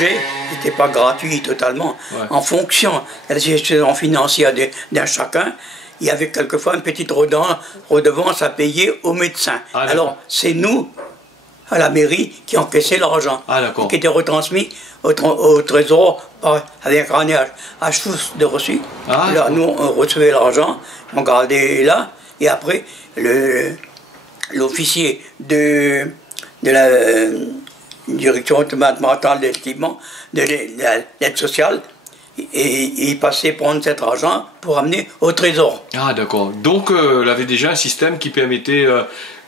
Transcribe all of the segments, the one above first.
l'AMG n'était pas gratuit totalement. Ouais. En fonction de la situation financière d'un chacun, il y avait quelquefois une petite redevance à payer aux médecins. Ah, alors, c'est nous, à la mairie, qui encaissait l'argent, qui était retransmis au trésor avec un acheteur de reçu. Là, nous, on recevait l'argent, on gardait là, et après, l'officier de la direction départementale de l'équipement, de l'aide sociale, et il passait prendre cet argent pour amener au trésor. Ah d'accord. Donc il avait déjà un système qui permettait,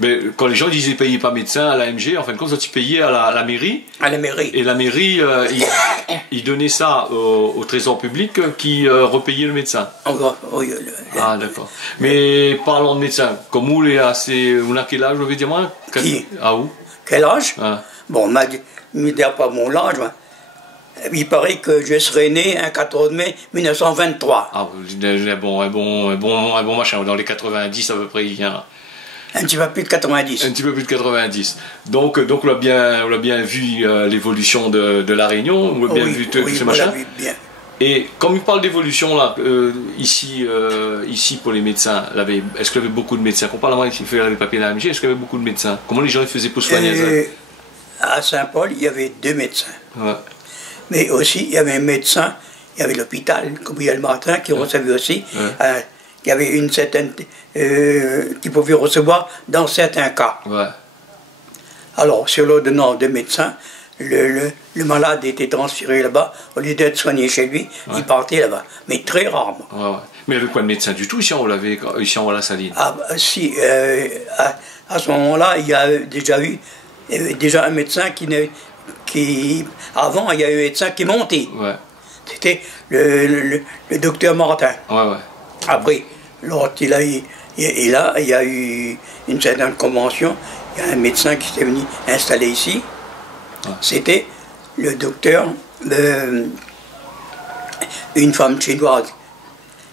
mais quand les gens disaient payer pas médecin à l'AMG, en fin de compte, ils payaient à la mairie. À la mairie. Et la mairie, il donnait ça au trésor public qui repayait le médecin. Oui, ah d'accord. Mais parlons de médecin, comme vous, on a quel âge, vous avez dit moi? Qui? Ah où? Quel âge? Bon, il ne me dit pas mon âge. Il paraît que je serais né un 14 mai 1923. Ah, un bon machin, dans les 90 à peu près, il vient. Un petit peu plus de 90. Un petit peu plus de 90. Donc on a bien vu l'évolution de la Réunion, on a bien vu tout ce machin. Oui, bien. Et comme il parle d'évolution là, ici pour les médecins, est-ce qu'il y avait beaucoup de médecins? On parle il fait les papiers de l'AMG, est-ce qu'il y avait beaucoup de médecins? Comment les gens faisaient pour soigner ça? À Saint-Paul, il y avait 2 médecins. Ouais. Mais aussi, il y avait un médecin, il y avait l'hôpital, comme il y a le Martin, qui recevait aussi. Il y avait une certaine qui pouvait recevoir dans certains cas. Ouais. Alors, sur l'ordonnance de médecin, le malade était transféré là-bas, au lieu d'être soigné chez lui, il partait là-bas. Mais très rarement. Ouais. Mais il n'y avait pas de médecin du tout ici en la Saline. Ah, si, à ce moment-là, il y a déjà eu un médecin avant, il y a eu un médecin qui montait. Ouais. C'était le docteur Martin. Ouais. Après, l'autre, il y a eu une certaine convention. Il y a un médecin qui s'est venu installer ici. Ouais. C'était le docteur, une femme chinoise,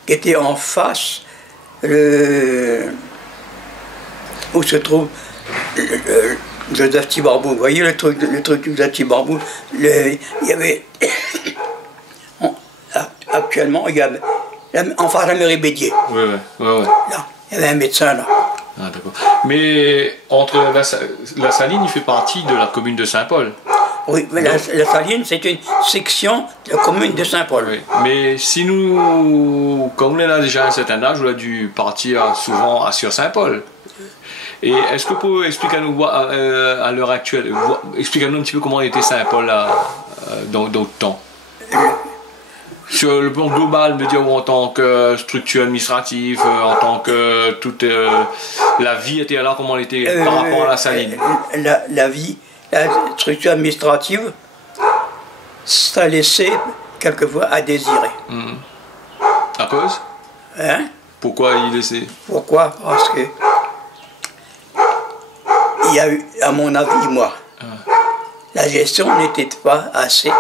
qui était en face, où se trouve Joseph Tibarbou. Vous voyez le truc de Joseph Tibarbou, il y avait actuellement, il y a en face de la mairie Bédier. Ouais. Là, il y avait un médecin là. Ah d'accord. Mais entre la Saline, il fait partie de la commune de Saint-Paul. Oui, mais la Saline, c'est une section de la commune de Saint-Paul. Oui. Mais si nous, comme on est là déjà à un certain âge, on a dû partir souvent sur Saint-Paul. Et est-ce que vous pouvez expliquer à nous, à l'heure actuelle, expliquez-nous un petit peu comment était Saint-Paul dans d'autres temps? Sur le plan global, me dire en tant que structure administrative, en tant que toute la vie était là, comment elle était par rapport à la Saline? La vie, la structure administrative, ça laissait quelquefois à désirer. À cause? Hein? Pourquoi il laissait? Pourquoi? Parce que il y a eu, à mon avis, moi, la gestion n'était pas assez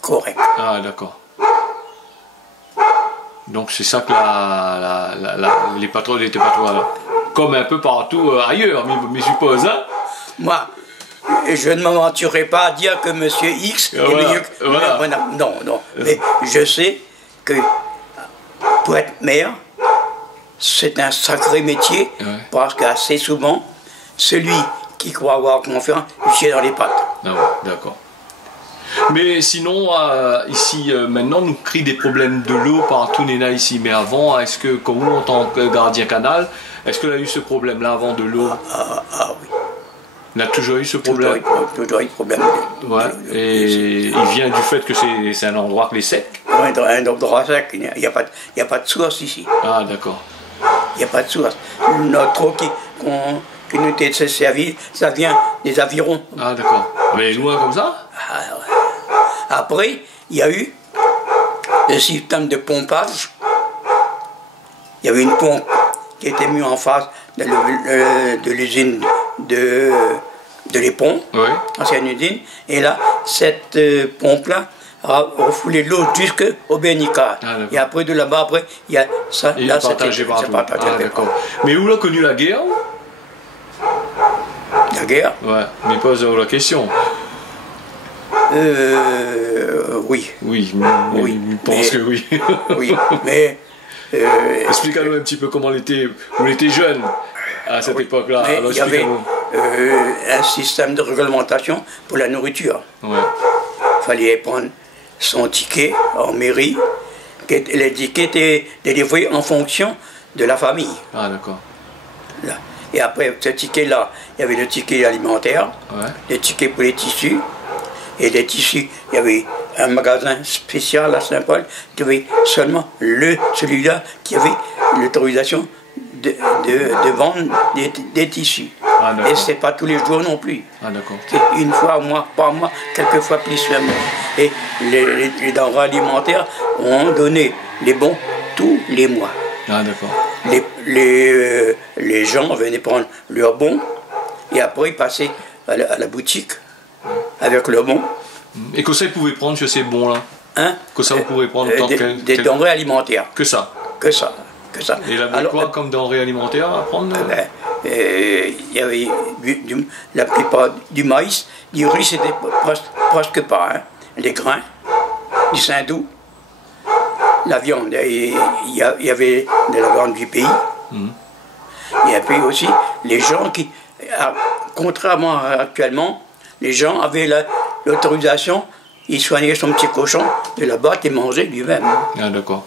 correcte. Ah, d'accord. Donc c'est ça que les patrons n'étaient pas trop comme un peu partout ailleurs, mais je suppose. Hein? Moi, je ne m'aventurerai pas à dire que M. X est mieux que... Voilà. Non. Mais je sais que pour être maire, c'est un sacré métier, parce qu'assez souvent, celui qui croit avoir confiance, il tient dans les pattes. Ah ouais, d'accord. Mais sinon, ici, maintenant, nous crée des problèmes de l'eau partout, Néna, ici. Mais avant, est-ce que, comme vous, en tant que gardien canal, est-ce qu'il y a eu ce problème-là avant de l'eau? Ah oui. On a toujours eu ce problème? Toujours eu problème. Ouais. Et il vient du fait que c'est un endroit qui est sec? Oui, un endroit sec. Il n'y a pas de source ici. Ah, d'accord. Il n'y a pas de source. Notre eau qui nous était servie, ça vient des avirons. Ah, d'accord. Mais loin comme ça? Après, il y a eu le système de pompage. Il y avait une pompe qui était mise en face de l'usine de l'Épon, ancienne usine. Et là, cette pompe-là a refoulé l'eau jusqu'au Bernica. Et après, de là-bas, il y a ça. Et là, c'est partagé partout. D'accord. Mais où l'a connu la guerre? La guerre? Ouais, mais pose la question. Oui. Oui, Oui, je pense que oui. Oui, mais... Explique-nous un petit peu comment vous étiez jeune à cette époque-là. mais Alors il y avait explique-nous. un système de réglementation pour la nourriture. Ouais. Il fallait prendre son ticket en mairie. Les tickets étaient délivrés en fonction de la famille. Ah, d'accord. Là. Et après ce ticket-là, il y avait le ticket alimentaire, Ouais. le ticket pour les tissus. Et les tissus, il y avait un magasin spécial à Saint-Paul qui avait seulement celui-là qui avait l'autorisation de vendre des tissus. Ah, d'accord. Et c'est pas tous les jours non plus. Ah, d'accord. C'est une fois au mois, par mois, quelquefois plus seulement. Et les denrées alimentaires ont donné les bons tous les mois. Ah, d'accord. Les gens venaient prendre leurs bons et après ils passaient à la boutique avec leurs bons. Et que ça, vous pouvez prendre sur ces bons-là? Hein? Que ça, vous pouvez prendre tant des denrées alimentaires. Que ça? Que ça. Que ça. Et il y avait quoi comme denrées alimentaires à prendre? Il y avait la plupart du maïs, du riz, c'était presque pas. Hein. Les grains, du saindoux, la viande. Il y avait de la viande du pays. Et puis aussi, les gens qui, contrairement à actuellement, les gens avaient l'autorisation, ils soignaient son petit cochon de la battre et manger lui-même. Ah, d'accord.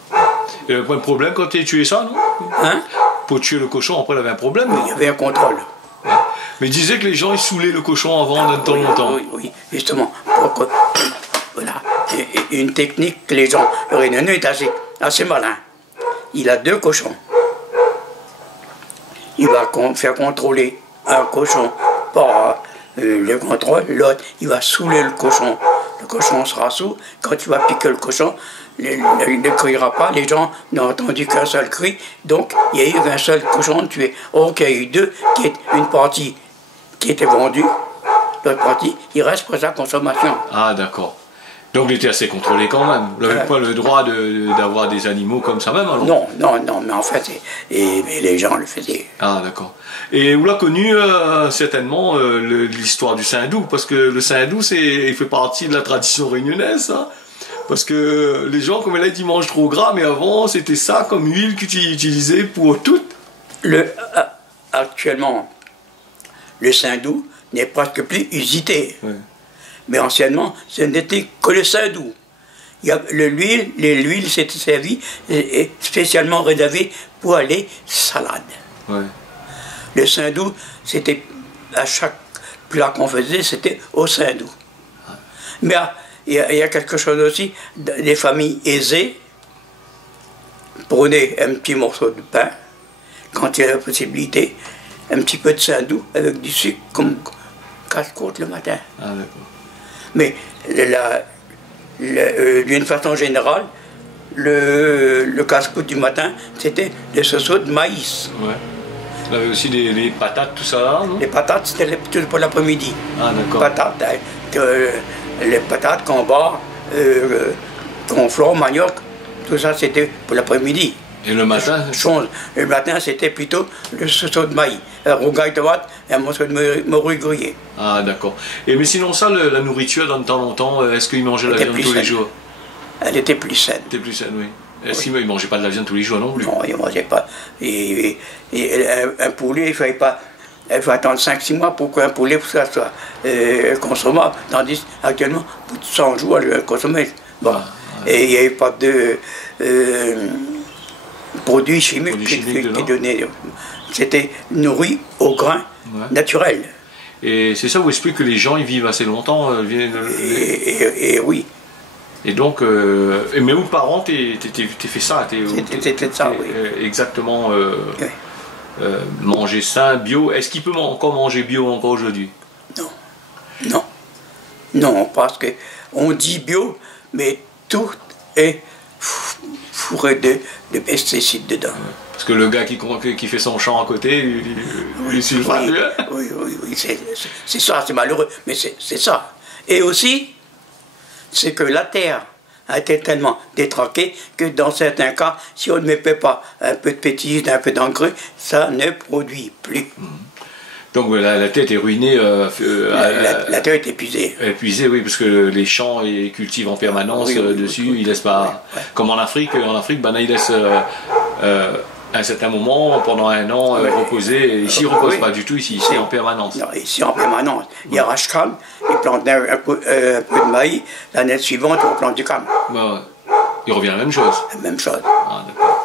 Il n'y avait pas de problème quand tu as tué ça, non? Hein? Pour tuer le cochon, après, il y avait un problème. Il y avait un contrôle. Mais il disait que les gens, ils saoulaient le cochon avant d'un temps longtemps. Oui, justement. Voilà. Une technique que les gens... Le Réunionnais est assez malin. Il a 2 cochons. Il va faire contrôler un cochon par le contrôle, l'autre, il va saouler le cochon. Le cochon sera saoul. Quand tu vas piquer le cochon, il ne criera pas. Les gens n'ont entendu qu'un seul cri. Donc, il y a eu un seul cochon tué. Or, qu'il y a eu 2, une partie qui était vendue, l'autre partie, il reste pour sa consommation. Ah, d'accord. Donc, il était assez contrôlé quand même. Vous n'avez pas le droit d'avoir des animaux comme ça même, alors? Non, mais en fait, mais les gens le faisaient. Ah, d'accord. Et vous l'avez connu certainement l'histoire du saindoux, parce que le saindoux, il fait partie de la tradition réunionnaise, hein. Parce que les gens, comme elle a dit, ils mangent trop gras, mais avant, c'était ça comme huile qu'ils utilisaient pour tout. Actuellement, le saindoux n'est presque plus usité. Ouais. Mais anciennement, ce n'était que le saindoux. L'huile s'était servie et spécialement réservée pour les salades. Ouais. Le saindoux, c'était à chaque plat qu'on faisait, c'était au saindoux. Mais il y a quelque chose aussi, les familles aisées prenaient un petit morceau de pain, quand il y a la possibilité, un petit peu de saindoux avec du sucre comme casse-côte le matin. Ah, d'accord. Mais d'une façon générale, le casse-côte du matin, c'était des sauceaux de maïs. Ouais. Il y avait aussi des patates, tout ça là, non? Les patates, c'était plutôt pour l'après-midi. Ah, d'accord. Les patates, combat, conflore, manioc, tout ça, c'était pour l'après-midi. Et le matin? Le matin, c'était plutôt le sauceau de maïs, un rougail de tomate et un morceau de morue grillée. Ah, d'accord. Mais sinon, ça, la nourriture, dans le temps longtemps, est-ce qu'ils mangeaient la viande tous les jours? Elle était plus saine. Elle était plus saine, oui. Est-ce qu'ils ne mangeaient pas de la viande tous les jours non plus? Non, ils ne mangeaient pas. Et un poulet, il faut attendre 5-6 mois pour qu'un poulet soit consommable. Tandis actuellement, plus de 100 jours, elle est consommée. Bon. Et il n'y avait pas de produits chimiques qui donnaient. C'était nourri au grain naturel. Et c'est ça vous explique que les gens ils vivent assez longtemps. Et oui. Et donc, mais vos parents, t'es fait ça, c'était ça, oui. Exactement, manger sain, bio. Est-ce qu'il peut encore manger bio encore aujourd'hui? Non, parce que on dit bio, mais tout est fourré de pesticides dedans. Parce que le gars qui fait son champ à côté, il sulfate. Oui, c'est ça, c'est malheureux, mais c'est ça. Et aussi, c'est que la terre a été tellement détraquée que dans certains cas, si on ne met pas un peu de pétillisme, un peu d'engrais, ça ne produit plus. Donc la terre est ruinée. La terre est épuisée. Épuisée, oui, parce que les champs ils cultivent en permanence dessus. Ils laissent pas. Comme en Afrique, ben, ils laissent à un certain moment, pendant un an, reposer. Ici, ils ne reposent pas du tout. Ici, c'est en permanence. Non, ici, en permanence. Il arrache cam, il plante un peu de maïs. L'année suivante, on plante du cam. Il revient à la même chose. La même chose. Ah, d'accord.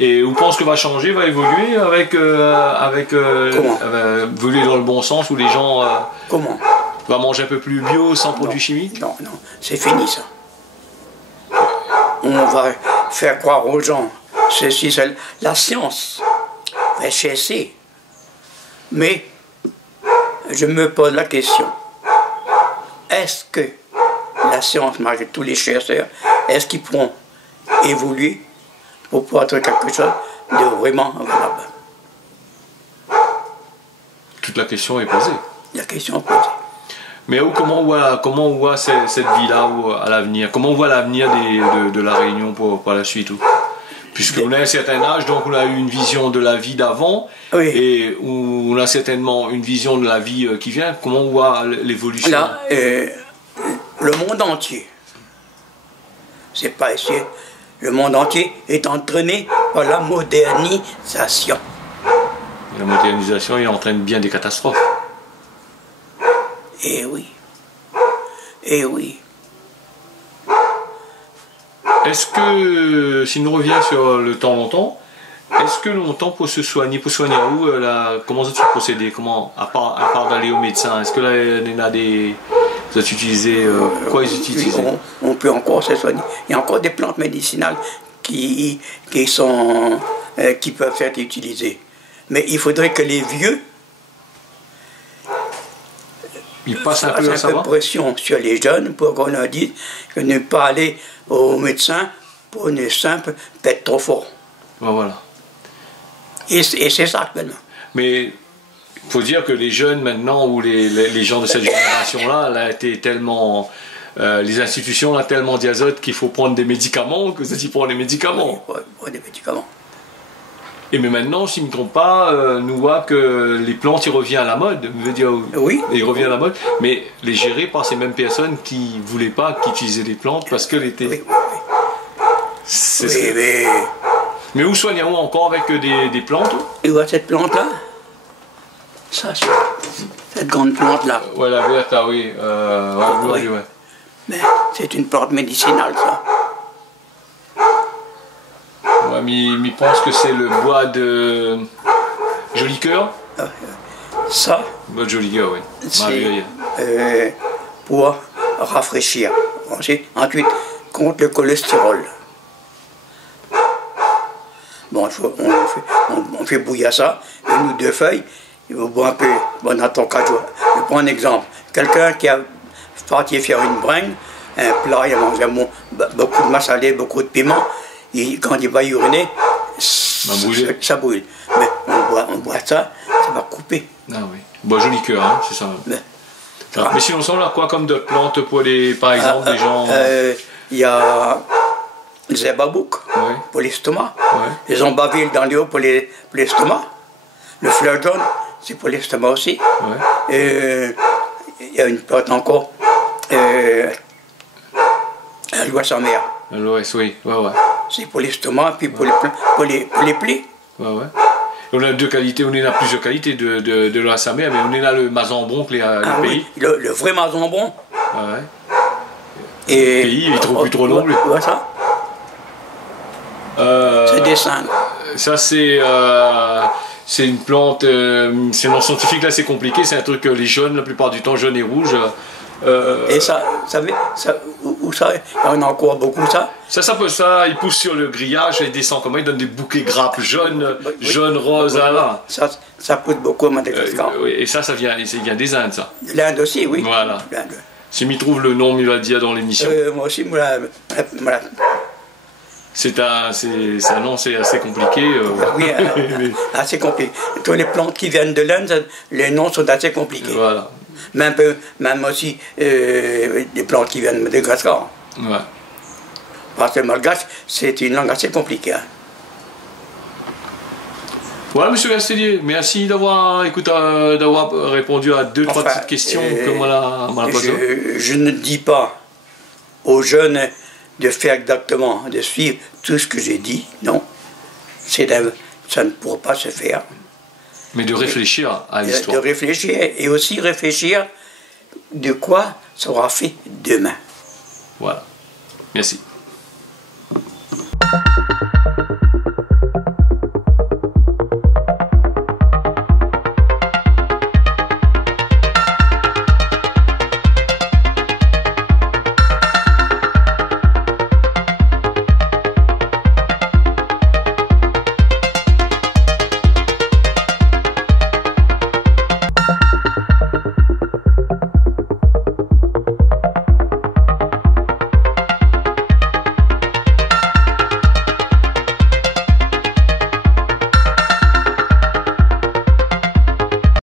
Et vous pensez que va changer, va évoluer avec évoluer dans le bon sens où les gens Comment va manger un peu plus bio, sans produits chimiques? Non, non, c'est fini ça. On va faire croire aux gens, ceci, cela. La science va cesser. Mais je me pose la question, est-ce que la science, malgré tous les chercheurs, est-ce qu'ils pourront évoluer pour pouvoir trouver quelque chose de vraiment valable? Toute la question est posée. La question est posée. Mais comment on voit cette vie-là à l'avenir? Comment on voit l'avenir de la Réunion pour la suite? Puisqu'on a un certain âge, donc on a eu une vision de la vie d'avant, et on a certainement une vision de la vie qui vient. Comment on voit l'évolution? Là, le monde entier, c'est pas ici, le monde entier est entraîné par la modernisation. La modernisation est entraîne bien des catastrophes. Eh oui. Eh oui. Est-ce que, si nous revenons sur le temps longtemps, est-ce que longtemps pour se soigner où comment ça tu procédé? Comment, à part d'aller au médecin, est-ce que là, il y en a des... Vous avez utilisé... quoi ils utilisent? On peut encore se soigner. Il y a encore des plantes médicinales qui peuvent être utilisées. Mais il faudrait que les vieux fassent un peu de pression sur les jeunes pour qu'on leur dise que ne pas aller au médecin pour une simple peut-être trop fort. Ben voilà. Et c'est ça actuellement. Mais il faut dire que les jeunes maintenant, ou les gens de cette génération-là, là, étaient tellement... les institutions là tellement d'azote qu'il faut prendre des médicaments, que ça s'y prend des médicaments. Oui, des médicaments. Et mais maintenant, si je ne me trompe pas, nous voit que les plantes, ils reviennent à la mode. Je veux dire, oui. Ils reviennent à la mode, mais les gérés par ces mêmes personnes qui ne voulaient pas qu'ils utilisaient les plantes parce qu'elles étaient... Oui. Mais où soignons-nous encore avec des plantes? Tu vois cette plante-là? Ça, cette grande plante-là. Ouais, la verte, ah oui. Oui. Mais c'est une plante médicinale, ça. Ouais, mais pense que c'est le bois de Joli Cœur. Ça, bois de Joli Cœur, oui. C'est pour rafraîchir. Ensuite, contre le cholestérol. Bon, on fait bouillir ça, une ou deux feuilles, il vous boit un peu, bon, attends 4 jours. Je prends un exemple. Quelqu'un qui a parti faire une bringue, un plat, il a mangé beaucoup de massalé, beaucoup de piment, quand il va uriner, ça brûle. Mais on boit ça, ça va couper. Ah oui. Bois Joli Cœur, hein, c'est ça. Mais sinon, on a quoi comme d'autres plantes pour par exemple, les gens... Il y a les herbabouk pour l'estomac, les embavils dans les eaux pour l'estomac, le fleur jaune, c'est pour l'estomac aussi. Il y a une plante encore, l'ouest en mer. L'ouest, oui, c'est pour l'estomac, puis pour les plis. On a deux qualités, on est là plusieurs qualités de l'ouest en mer, mais on est là le mazambon que les pays. Oui, le vrai mazambon. Et le pays, il est trop plus trop long. Ça. C'est des cingres. Ça, c'est une plante, c'est non scientifique, là c'est compliqué, c'est un truc que les jeunes, la plupart du temps, jeunes et rouges. Et ça, où ça, il y en a encore beaucoup, ça. Ça, il pousse sur le grillage et il descend comme ça, il donne des bouquets grappes jaunes, roses, là. Ça pousse beaucoup à Madagascar. Et ça vient des Indes, ça. De l'Inde aussi, oui. Voilà. Si m'y trouve le nom, il va le dire dans l'émission. Moi aussi, c'est un nom assez compliqué. Oui, assez compliqué. Toutes les plantes qui viennent de l'Inde, les noms sont assez compliqués. Voilà. Même aussi des plantes qui viennent de Madagascar. Parce que le malgache, c'est une langue assez compliquée. Voilà, monsieur Gastellier, merci d'avoir répondu à deux, trois petites questions que moi m'a posées. Je ne dis pas aux jeunes de faire exactement, de suivre tout ce que j'ai dit, non. Ça ne pourra pas se faire. Mais de réfléchir à l'histoire. De réfléchir et aussi réfléchir de quoi sera fait demain. Voilà. Merci.